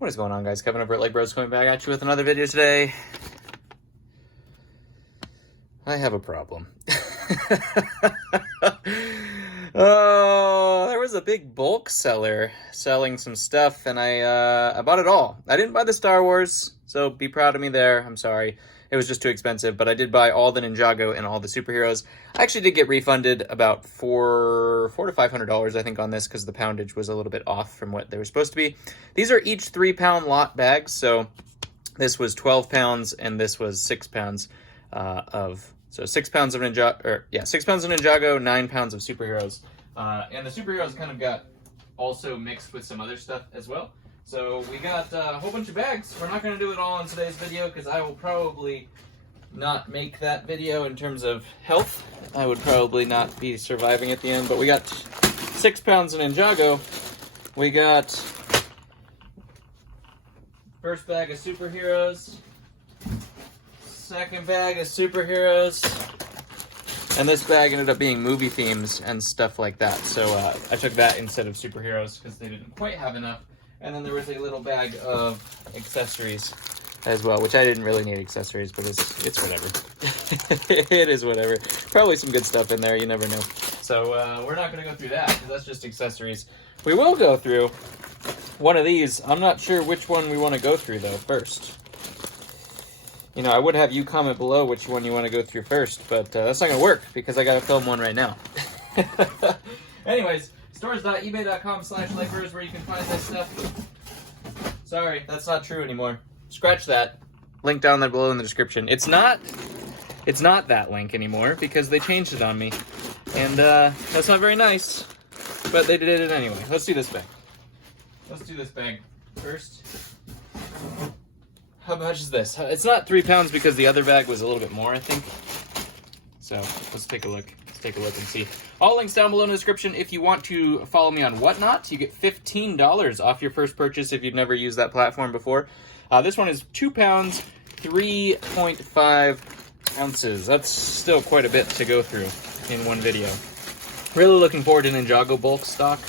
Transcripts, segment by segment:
What is going on, guys? Kevin over at Legbros coming back at you with another video today. I have a problem. Oh, there was a big bulk seller selling some stuff, and I bought it all. I didn't buy the Star Wars, so be proud of me there. I'm sorry. It was just too expensive, but I did buy all the Ninjago and all the superheroes. I actually did get refunded about $400 to $500, I think, on this because the poundage was a little bit off from what they were supposed to be. These are each 3-pound lot bags, so this was 12 pounds and this was 6 pounds so 6 pounds of 6 pounds of Ninjago, 9 pounds of superheroes. And the superheroes kind of got also mixed with some other stuff as well. So we got a whole bunch of bags. We're not going to do it all in today's video because I will probably not make that video in terms of health. I would probably not be surviving at the end, but we got 6 pounds of Ninjago. We got first bag of superheroes, second bag of superheroes, and this bag ended up being movie themes and stuff like that. So I took that instead of superheroes because they didn't quite have enough. And then there was a little bag of accessories as well, which I didn't really need accessories, but it's whatever. It is whatever. Probably some good stuff in there, you never know. So we're not going to go through that because that's just accessories. We will go through one of these. I'm not sure which one we want to go through, though, first. You know, I would have you comment below which one you want to go through first, but that's not going to work because I got to film one right now. Anyways, stores.ebay.com/Legbros where you can find this stuff. Sorry, that's not true anymore. Scratch that. Link down there below in the description. It's not that link anymore because they changed it on me. And that's not very nice, but they did it anyway. Let's do this bag. Let's do this bag first. How much is this? It's not 3 pounds because the other bag was a little bit more, I think. So let's take a look. Take a look and see. All links down below in the description. If you want to follow me on Whatnot, you get $15 off your first purchase if you've never used that platform before. This one is 2 pounds, 3.5 ounces. That's still quite a bit to go through in one video. Really looking forward to Ninjago bulk stock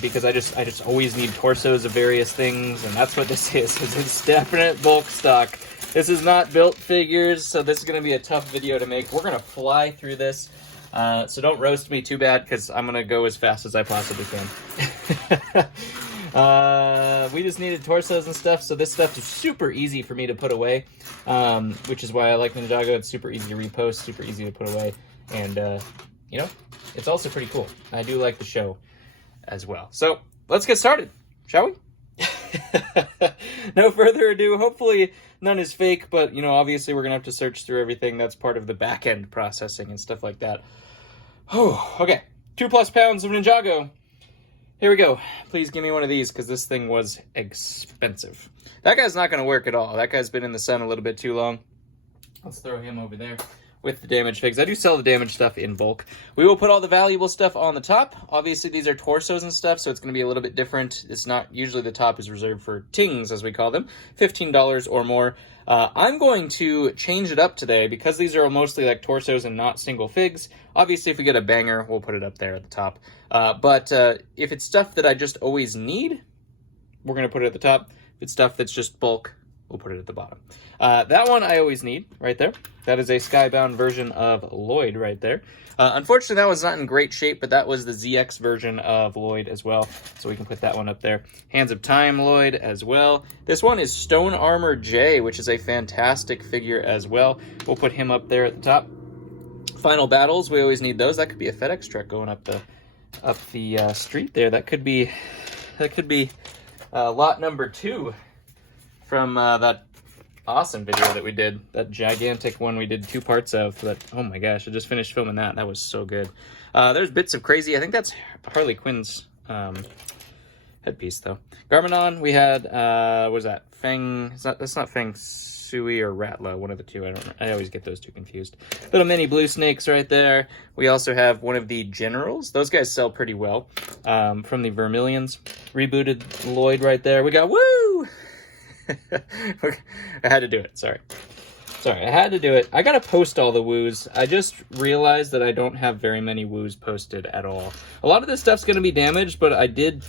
because I just always need torsos of various things, and that's what this is. It's definite bulk stock. This is not built figures, so this is going to be a tough video to make. We're going to fly through this. So don't roast me too bad because I'm going to go as fast as I possibly can. We just needed torsos and stuff, so this stuff is super easy for me to put away, which is why I like Ninjago. It's super easy to repost, super easy to put away, and, you know, it's also pretty cool. I do like the show as well. So let's get started, shall we? No further ado. Hopefully none is fake, but, you know, obviously we're going to have to search through everything. That's part of the back-end processing and stuff like that. Oh, okay. 2+ pounds of Ninjago. Here we go. Please give me one of these because this thing was expensive. That guy's not going to work at all. That guy's been in the sun a little bit too long. Let's throw him over there with the damaged figs. I do sell the damaged stuff in bulk. We will put all the valuable stuff on the top. Obviously, these are torsos and stuff, so it's going to be a little bit different. It's not usually the top is reserved for tings, as we call them, $15 or more. I'm going to change it up today because these are mostly like torsos and not single figs. Obviously, if we get a banger, we'll put it up there at the top. But if it's stuff that I just always need, we're going to put it at the top. If it's stuff that's just bulk, we'll put it at the bottom. That one I always need, right there. That is a skybound version of Lloyd right there. Unfortunately, that was not in great shape, but that was the ZX version of Lloyd as well. So we can put that one up there. Hands of Time Lloyd as well. This one is Stone Armor J, which is a fantastic figure as well. We'll put him up there at the top. Final Battles, we always need those. That could be a FedEx truck going up the street there. That could be lot number 2 from that awesome video that we did, that gigantic one we did 2 parts of. That, oh my gosh, I just finished filming that. That was so good. There's Bits of Crazy. I think that's Harley Quinn's headpiece though. Garmanon, we had what was that? Feng. That's not Feng Sui or Ratla, one of the two. I always get those two confused. Little mini blue snakes right there. We also have one of the generals. Those guys sell pretty well. From the Vermilions. Rebooted Lloyd right there. We got woo! I had to do it. Sorry, I had to do it. I gotta post all the woos. I just realized that I don't have very many woos posted at all. A lot of this stuff's gonna be damaged, but I did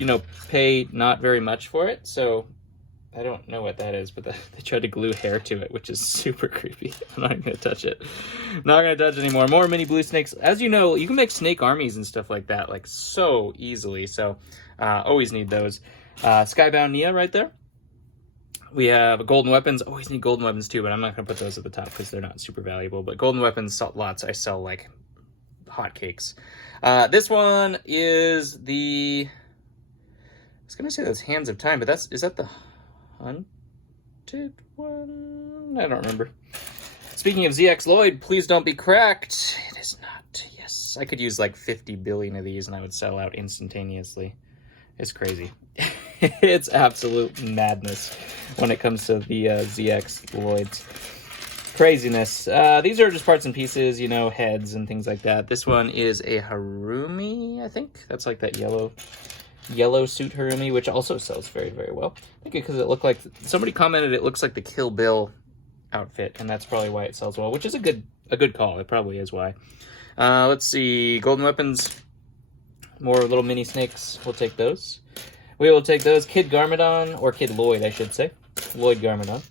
you know, pay not very much for it, so I don't know what that is, but they tried to glue hair to it, which is super creepy. I'm not going to touch it. Not going to touch it anymore. More mini blue snakes. As you know, you can make snake armies and stuff like that, like, so easily. So, always need those. Skybound Nia right there. We have golden weapons. Always need golden weapons too, but I'm not going to put those at the top because they're not super valuable. But golden weapons, lots. I sell like hotcakes. This one is the... I was going to say that's Hands of Time, but is that the hunted one? I don't remember. Speaking of ZX Lloyd, please don't be cracked. It is not. Yes. I could use like 50 billion of these and I would sell out instantaneously. It's crazy. It's absolute madness when it comes to the ZX Lloyds. Craziness. These are just parts and pieces, you know, heads and things like that. This one is a Harumi, I think. That's like that yellow suit Harumi, which also sells very, very well. I think because it looked like, somebody commented it looks like the Kill Bill outfit, and that's probably why it sells well, which is a good call. It probably is why. Let's see, golden weapons, more little mini snakes. We'll take those. We will take those. Kid Garmadon, or Kid Lloyd, I should say. Lloyd Garmadon.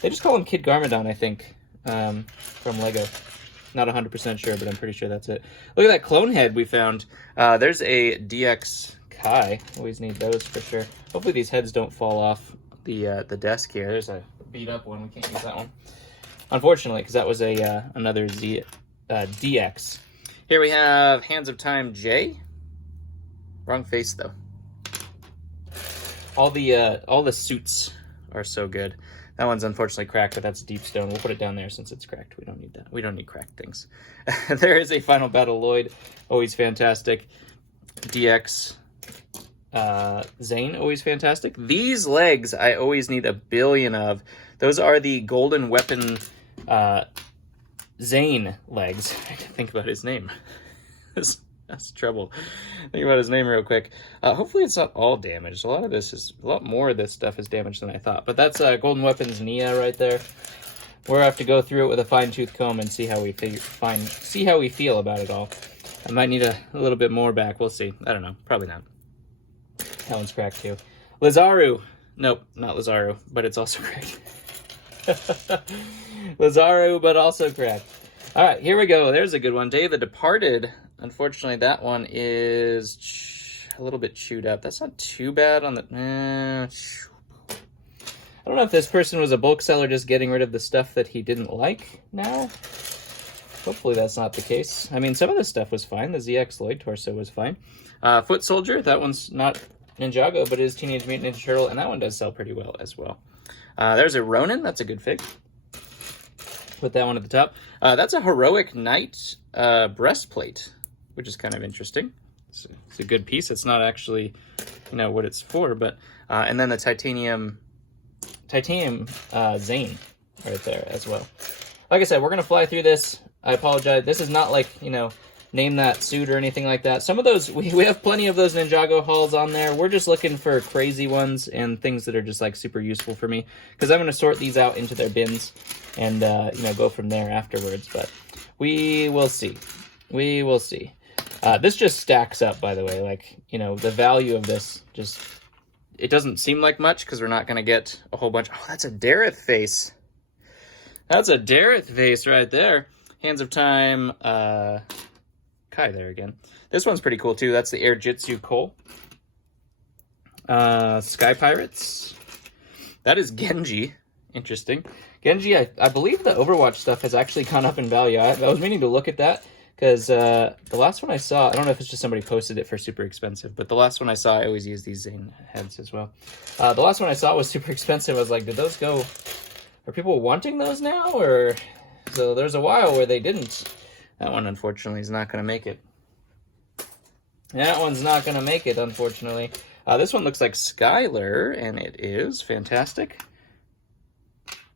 They just call him Kid Garmadon, I think, from Lego. Not 100% sure, but I'm pretty sure that's it. Look at that clone head we found. There's a DX Kai. Always need those for sure. Hopefully these heads don't fall off the desk here. There's a beat up one. We can't use that one, unfortunately, because that was a another DX. Here we have Hands of Time J. Wrong face though. All the suits are so good. That one's unfortunately cracked, but that's deep stone. We'll put it down there since it's cracked. We don't need that. We don't need cracked things. There is a Final Battle Lloyd. Always fantastic. DX Zane, always fantastic. These legs I always need a billion of. Those are the golden weapon Zane legs. I have to think about his name. That's trouble. Think about his name real quick. Hopefully it's not all damaged. A lot more of this stuff is damaged than I thought. But that's golden weapons Nia right there. We'll have to go through it with a fine-tooth comb and see how we feel about it all. I might need a little bit more back. We'll see. I don't know. Probably not. That one's cracked too. Lazaru. Nope, not Lazaru, but it's also cracked. Lazaru, but also cracked. All right, here we go. There's a good one. Day of the Departed. Unfortunately, that one is a little bit chewed up. That's not too bad on the... I don't know if this person was a bulk seller just getting rid of the stuff that he didn't like now. Hopefully that's not the case. I mean, some of this stuff was fine. The ZX Lloyd torso was fine. Foot Soldier, that one's not Ninjago, but it is Teenage Mutant Ninja Turtle, and that one does sell pretty well as well. There's a Ronin. That's a good fig. Put that one at the top. That's a Heroic Knight breastplate, which is kind of interesting. It's a good piece. It's not actually, you know, what it's for, but and then the titanium Zane right there as well. Like I said, we're gonna fly through this. I apologize. This is not like, you know, name that suit or anything like that. Some of those, we have plenty of those Ninjago hauls on there. We're just looking for crazy ones and things that are just like super useful for me, because I'm going to sort these out into their bins and, you know, go from there afterwards. But we will see. We will see. This just stacks up, by the way. Like, you know, the value of this just, it doesn't seem like much because we're not going to get a whole bunch. Oh, that's a Dareth face. That's a Dareth face right there. Hands of Time, Kai there again. This one's pretty cool too. That's the Air Jitsu Cole. Sky Pirates. That is Genji. Interesting. Genji, I believe the Overwatch stuff has actually gone up in value. I was meaning to look at that because the last one I saw, I don't know if it's just somebody posted it for super expensive, but the last one I saw, I always use these Zane heads as well. The last one I saw was super expensive. I was like, did those go, are people wanting those now? Or, so there's a while where they didn't. That one, unfortunately, is not going to make it. That one's not going to make it, unfortunately. This one looks like Skylar, and it is fantastic.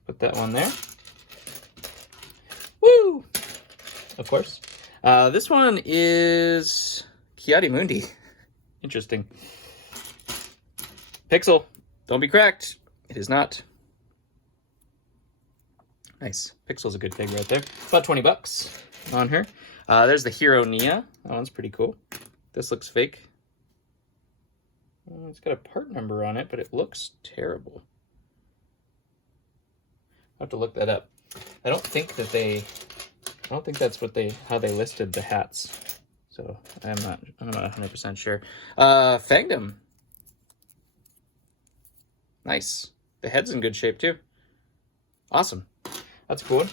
Put that one there. Woo! Of course. This one is Kiadi Mundi. Interesting. Pixel, don't be cracked. It is not. Nice. Pixel's a good fig right there. About 20 bucks on her. There's the Hero Nia. That one's pretty cool. This looks fake. Well, it's got a part number on it, but it looks terrible. I'll have to look that up. I don't think that's how they listed the hats. So I'm not 100% sure. Fangdom. Nice. The head's in good shape too. Awesome. That's cool.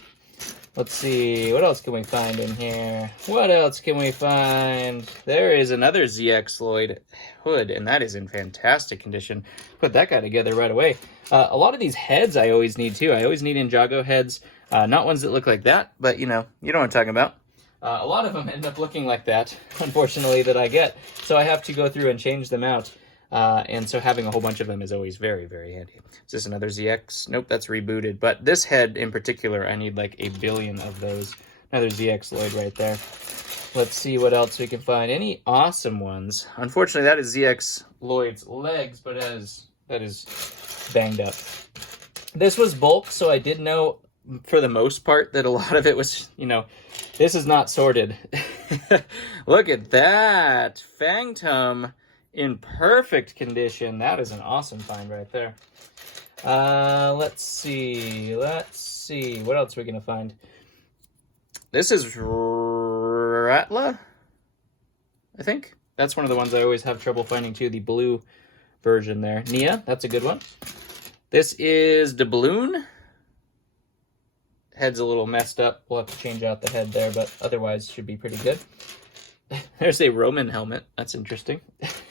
Let's see, what else can we find in here? What else can we find? There is another ZX Lloyd hood, and that is in fantastic condition. Put that guy together right away. A lot of these heads I always need too. I always need Ninjago heads. Not ones that look like that, but you know what I'm talking about. A lot of them end up looking like that, unfortunately, that I get. So I have to go through and change them out. And so having a whole bunch of them is always very, very handy. Is this another ZX? Nope, that's rebooted. But this head in particular, I need like a billion of those. Another ZX Lloyd right there. Let's see what else we can find. Any awesome ones? Unfortunately, that is ZX Lloyd's legs, but that is banged up. This was bulk, so I did know for the most part that a lot of it was, this is not sorted. Look at that. Fangtum. In perfect condition. That is an awesome find right there. Let's see. What else are we going to find? This is Ratla, I think. That's one of the ones I always have trouble finding too, the blue version there. Nia, that's a good one. This is Doubloon. Head's a little messed up. We'll have to change out the head there, but otherwise should be pretty good. There's a Roman helmet. That's interesting.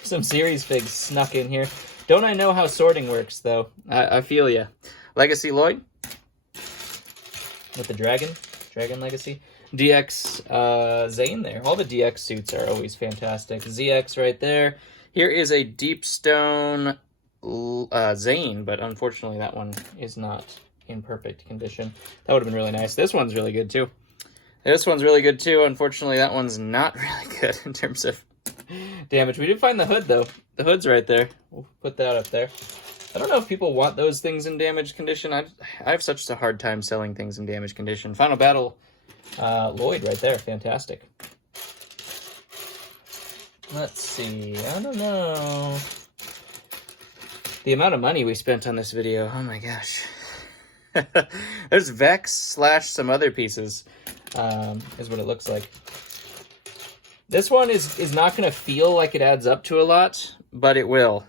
Some series figs snuck in here. Don't I know how sorting works, though? I feel ya. Legacy Lloyd. With the Dragon Legacy. DX Zane there. All the DX suits are always fantastic. ZX right there. Here is a Deep Stone Zane, but unfortunately that one is not in perfect condition. That would have been really nice. This one's really good, too. This one's really good, too. Unfortunately, that one's not really good in terms of damage. We did find the hood, though. The hood's right there. We'll put that up there. I don't know if people want those things in damaged condition. I have such a hard time selling things in damaged condition. Final Battle Lloyd right there. Fantastic. Let's see. I don't know. The amount of money we spent on this video. Oh, my gosh. There's Vex / some other pieces. Is what it looks like. This one is not going to feel like it adds up to a lot, but it will.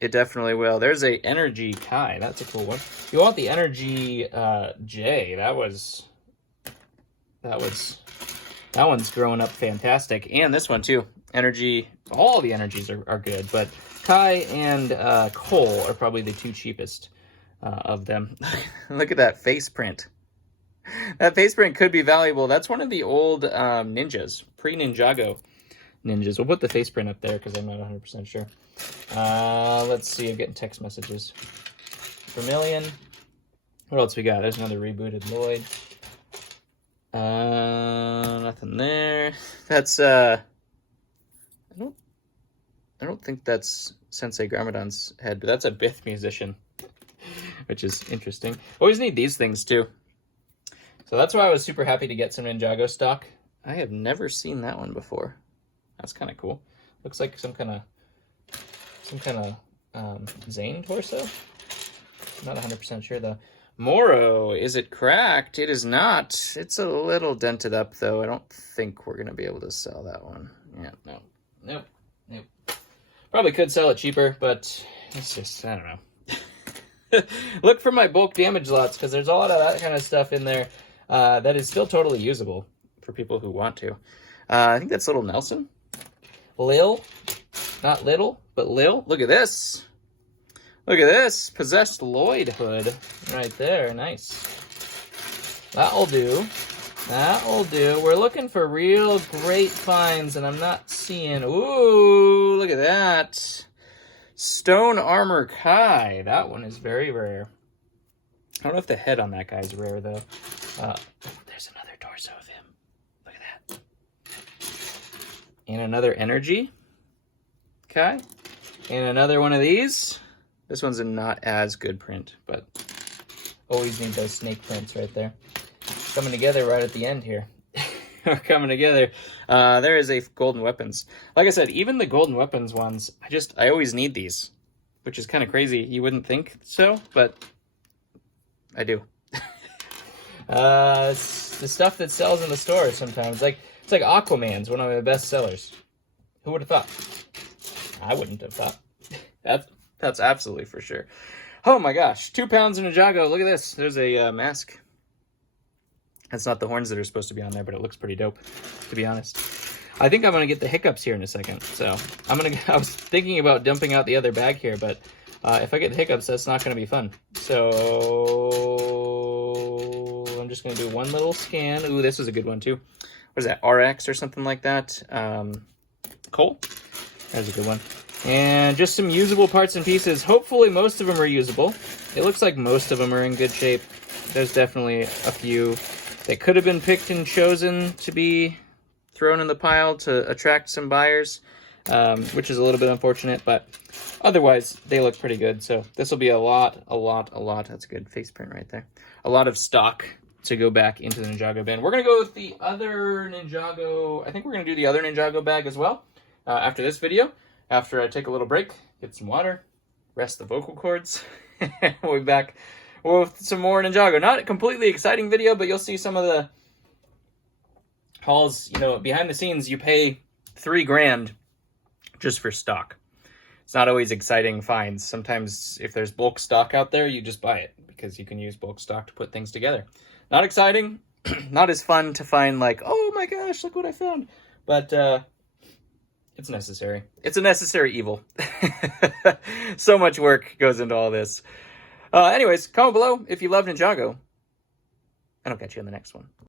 It definitely will. There's a Energy Kai. That's a cool one. You want the Energy J. That one's growing up fantastic. And this one too. Energy. All the energies are good, but Kai and Cole are probably the two cheapest of them. Look at that face print. That face print could be valuable. That's one of the old ninjas, pre-Ninjago ninjas. We'll put the face print up there because I'm not 100% sure. Let's see. I'm getting text messages. Vermilion. What else we got? There's another rebooted Lloyd. Nothing there. That's I don't think that's Sensei Garmadon's head, but that's a Bith musician, which is interesting. Always need these things too. So that's why I was super happy to get some Ninjago stock. I have never seen that one before. That's kind of cool. Looks like some kind of Zane torso. I'm not 100% sure though. Moro, is it cracked? It is not. It's a little dented up though. I don't think we're gonna be able to sell that one. Yeah, nope. Probably could sell it cheaper, but it's just, I don't know. Look for my bulk damage lots because there's a lot of that kind of stuff in there. That is still totally usable for people who want to. I think that's Little Nelson. Lil. Not little, but Lil. Look at this. Look at this. Possessed Lloyd hood right there. Nice. That'll do. That'll do. We're looking for real great finds, and I'm not seeing... Ooh, look at that. Stone Armor Kai. That one is very rare. I don't know if the head on that guy's rare, though. There's another torso of him. Look at that. And another Energy Kai. And another one of these. This one's a not as good print, but always need those snake prints right there. Coming together right at the end here. are coming together. There is a golden weapons. Like I said, even the golden weapons ones, I always need these, which is kind of crazy. You wouldn't think so, but I do. It's the stuff that sells in the store sometimes. Like, it's like Aquaman's one of my best sellers. Who would have thought? I wouldn't have thought. That's absolutely for sure. Oh my gosh, 2 pounds of Ninjago. Look at this. There's a mask. That's not the horns that are supposed to be on there, but it looks pretty dope, to be honest. I think I'm gonna get the hiccups here in a second. So I was thinking about dumping out the other bag here, but if I get the hiccups, that's not gonna be fun. So I'm just gonna do one little scan. Ooh, this is a good one too. What is that, RX or something like that? Coal. That's a good one. And just some usable parts and pieces. Hopefully most of them are usable. It looks like most of them are in good shape. There's definitely a few that could have been picked and chosen to be thrown in the pile to attract some buyers, which is a little bit unfortunate, but otherwise they look pretty good. So this will be a lot. That's a good face print right there. A lot of stock to go back into the Ninjago bin. We're going to go with the other Ninjago. I think we're going to do the other Ninjago bag as well after this video. After I take a little break, get some water, rest the vocal cords, we'll be back with some more Ninjago. Not a completely exciting video, but you'll see some of the hauls. You know, behind the scenes, you pay $3 grand just for stock. It's not always exciting finds. Sometimes if there's bulk stock out there, you just buy it because you can use bulk stock to put things together. Not exciting, not as fun to find like, oh my gosh, look what I found. But it's necessary. It's a necessary evil. So much work goes into all this. Anyways, comment below if you love Ninjago, and I'll catch you in the next one.